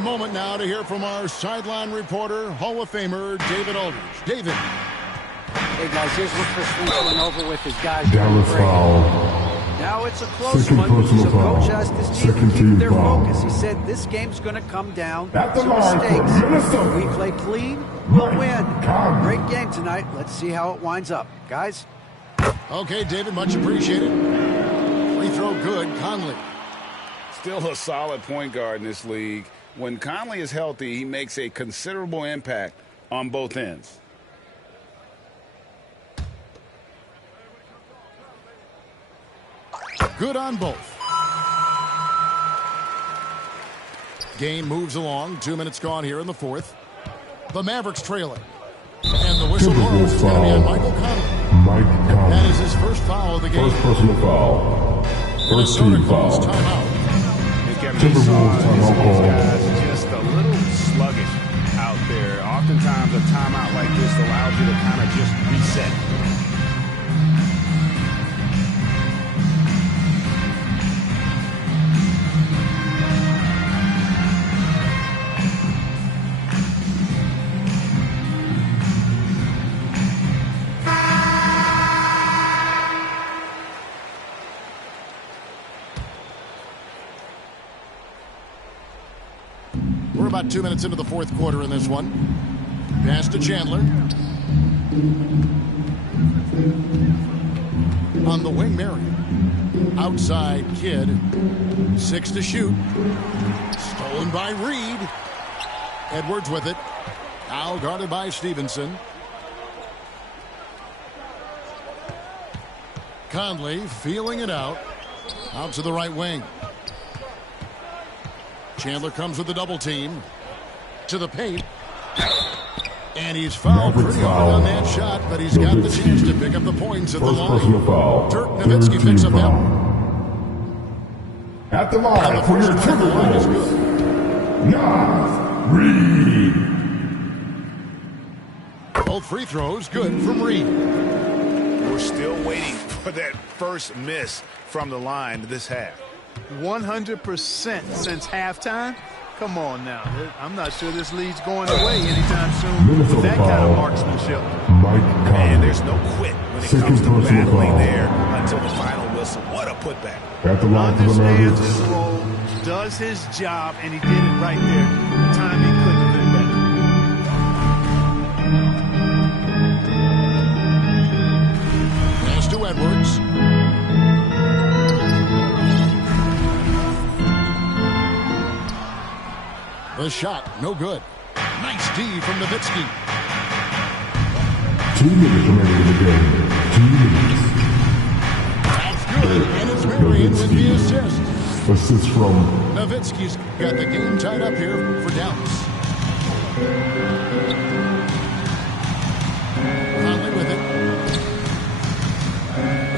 moment now to hear from our sideline reporter, Hall of Famer David Aldridge. David. Hey, guys, here's what Chris Finch went over with his guys. Dallas foul. Now it's a close Second one, personal so foul. Coach asked his team Second to team keep their foul. focus. He said this game's going to come down At the to line for mistakes. Minnesota. We play clean, we'll win. Conley. Great game tonight. Let's see how it winds up. Guys? Okay, David, much appreciated. Free throw good, Conley. Still a solid point guard in this league. When Conley is healthy, he makes a considerable impact on both ends. Good on both. Game moves along. 2 minutes gone here in the fourth. The Mavericks trailing. And the whistle blows. It's going to be on Michael Conley. That is his first foul of the game. First personal foul. First team foul. Timeout. Timberwolves timeout call. Guys are just a little sluggish out there. Oftentimes a timeout like this allows you to kind of just reset. We're about 2 minutes into the fourth quarter in this one. Pass to Chandler. On the wing, Marion. Outside, Kidd. 6 to shoot. Stolen by Reed. Edwards with it. Now guarded by Stevenson. Conley feeling it out. Out to the right wing. Chandler comes with the double team. To the paint. And he's fouled pretty hard on that shot, but he's got the chance to pick up the points at the line. Dirk Nowitzki picks up that one. At the line for your Timberwolves. Reed. Both free throws good from Reed. We're still waiting for that first miss from the line this half. 100% since halftime. Come on now. I'm not sure this lead's going away anytime soon with that kind of marksmanship. And there's no quit when it comes to battling there until the final whistle. What a putback. At the line for the Understands Mavericks. his role, does his job, and he did it right there. Timing couldn't have been better. Pass to Edwards. The shot, no good. Nice D from Nowitzki. 2 minutes remaining in the game. 2 minutes. That's good, and it's Marion with the assist. Assist from Nowitzki's got the game tied up here for Dallas. Conley with it.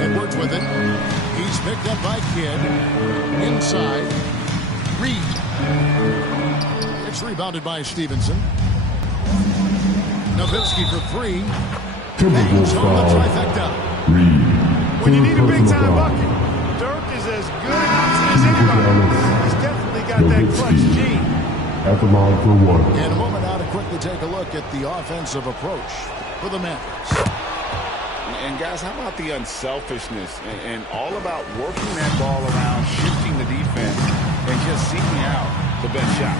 Edwards with it. He's picked up by Kidd. Inside. Reed. It's rebounded by Stevenson. Nowitzki for three. Timberwolves foul. Reed. When you need a big-time bucket, Dirk is as good an option as anybody. He's definitely got that clutch gene. At the line for one. And a moment now to quickly take a look at the offensive approach for the Mavericks. And guys, how about the unselfishness and all about working that ball around, shifting the defense, and just seeking out the best shot.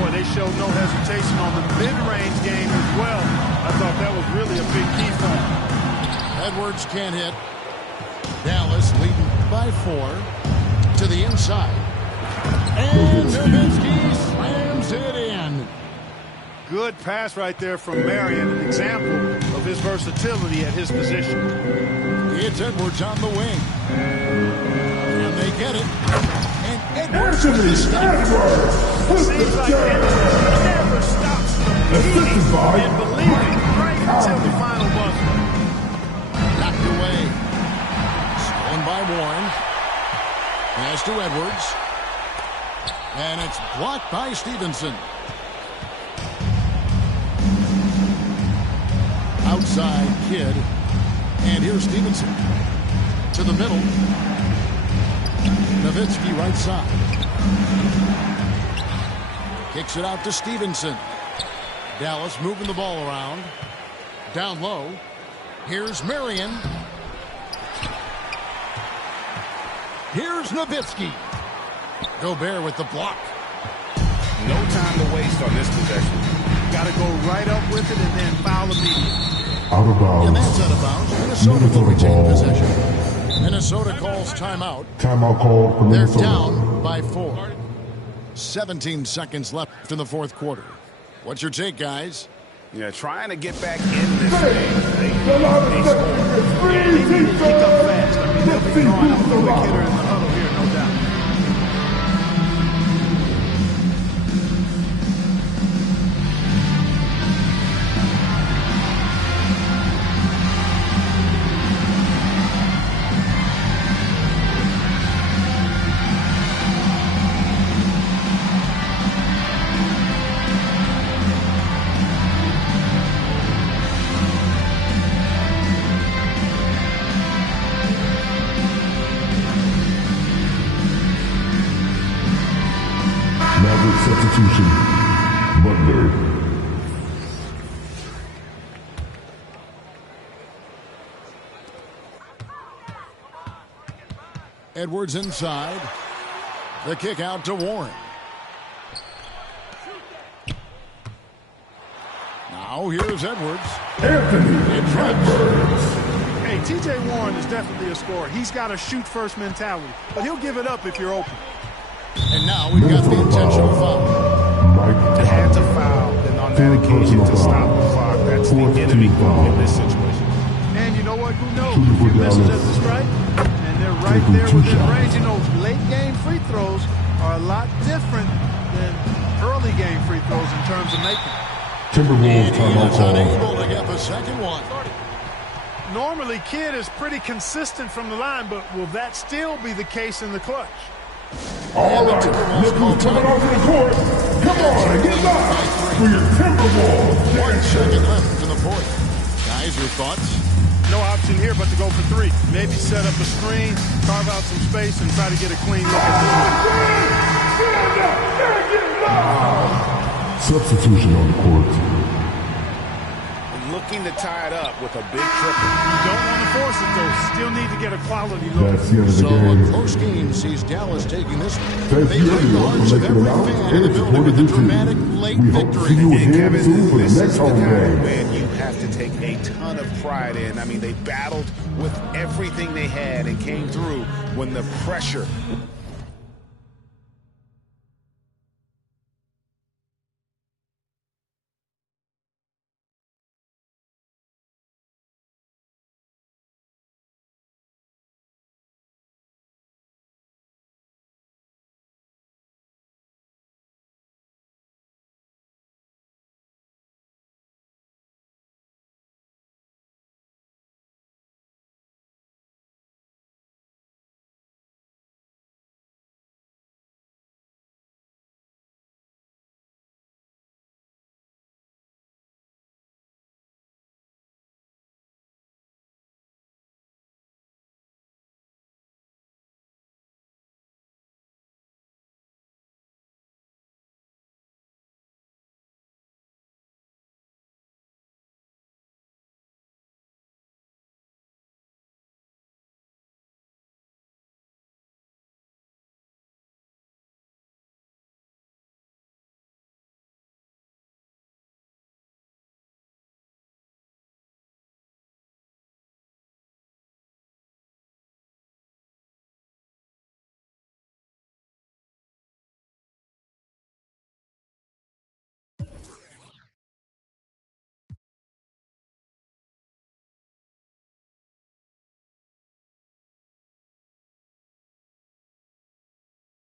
Boy, they showed no hesitation on the mid-range game as well. I thought that was really a big key for him. Edwards can't hit. Dallas leading by 4 to the inside. And Nowitzki slams it in. Good pass right there from Marion, an example of his versatility at his position. It's Edwards on the wing. And they get it. And Edwards Seems like Edwards never stops believing and believing right until the final buzzer. Knocked away. Stolen by Warren. Pass to Edwards. And it's blocked by Stevenson. Outside Kidd. And here's Stevenson. To the middle. Nowitzki right side. Kicks it out to Stevenson. Dallas moving the ball around. Down low. Here's Marion. Here's Nowitzki. Gobert with the block. No time to waste on this possession. Got to go right up with it and then foul immediately. Out of bounds. And that's out of bounds. Minnesota will retain possession. Minnesota calls timeout. Timeout call for They're Minnesota. down by 4. 17 seconds left in the fourth quarter. What's your take, guys? Yeah, trying to get back in this game. They They need to pick up fast. I mean, they'll be throwing up the quick hitter in the huddle here, no doubt. MAVS substitution. Butler. Edwards inside. The kick out to Warren. Now here's Edwards. Anthony Edwards. Hey, T.J. Warren is definitely a scorer. He's got a shoot-first mentality, but he'll give it up if you're open. And now we've got the intentional foul. To have to foul, and on that occasion to stop the clock, that's the enemy in this situation. And you know what? Who knows? A few misses at the strike, and they're right there within range. You know, late-game free throws are a lot different than early-game free throws in terms of making. Timberwolves timeout call. Unable to get the second one. Normally, Kidd is pretty consistent from the line, but will that still be the case in the clutch? All right, look who's coming onto the court. Come on, get live for your Timberwolves. 1 second left in the fourth. Guys, your thoughts? No option here but to go for 3. Maybe set up a screen, carve out some space, and try to get a clean look at Substitution on the court. Looking to tie it up with a big triple. You don't want to force it, though. Still need to get a quality look. That's the end of the So game. a close game sees Dallas taking this one. Thank They you bring the everyone hearts for of making it every out fan in the and building supporting with a the team. dramatic late We hope to victory. see you again Kevin, soon for the this next is the home time game. when you have to take a ton of pride in. I mean, they battled with everything they had and came through when the pressure